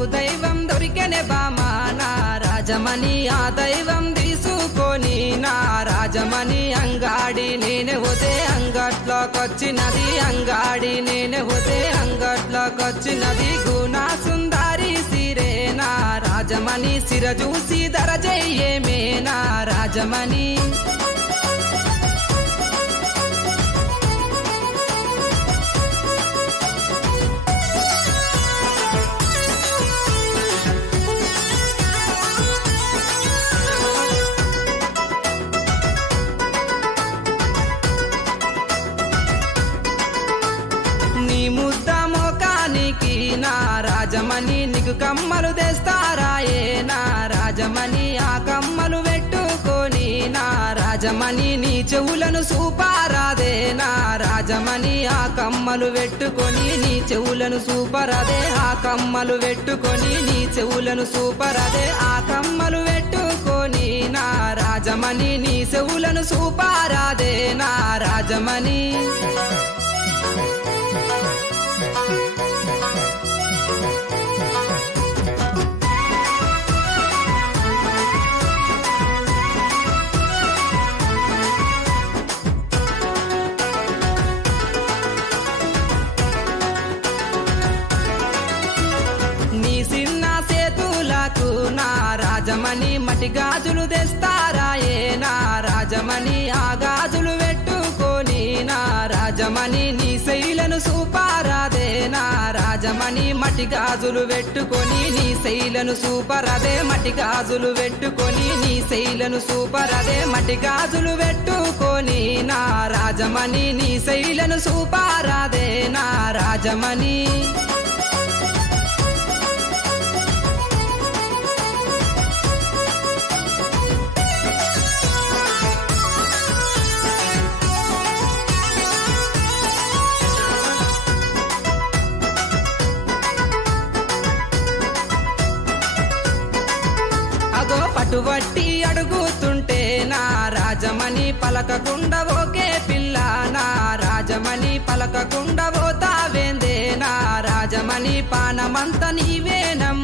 నాకు దైవం దొరికెనే బామా నా రాజమణి ఆ దైవం తీసుకొని నా రాజమణి అంగాడి నేనే హోదే అంగట్లోకొచ్చినది అంగాడి నేనే హోదే అంగట్లోకొచ్చినది గుణా సుందారి సిరే నా రాజమణి సిర చూసి దరజయ్యేమే నా రాజమణి నా రాజమణి నీకు కమ్మలు తెస్తారాయే నా రాజమణి ఆ కమ్మలు పెట్టుకొని నా రాజమణి నీ చెవులను సూపారాదే నా రాజమణి ఆ కమ్మలు పెట్టుకొని నీ చెవులను సూపరాదే ఆ కమ్మలు పెట్టుకొని నీ చెవులను సూపరాదే ఆ కమ్మలు పెట్టుకొని నా రాజమణి నీ చెవులను సూపారాదే నా రాజమణి నా రాజమణి మటి గాజులు తెస్తారాయే నా రాజమణి ఆ గాజులు పెట్టుకొని నా రాజమణి నీ శైలను సూపారాదే నా రాజమణి మటి గాజులు పెట్టుకొని నీ శైలను సూపరాదే మటి గాజులు పెట్టుకొని నీ శైలను సూపరాదే మటి గాజులు పెట్టుకొని నా రాజమణి నీ శైలను సూపారాదే నా రాజమణి పట్టుబట్టి అడుగుతుంటే నా రాజమణి పలకకుండా ఓకే పిల్ల నా రాజమణి పలకకుండా పోతావేందే నా రాజమణి పానమంత నీవేనమ్మ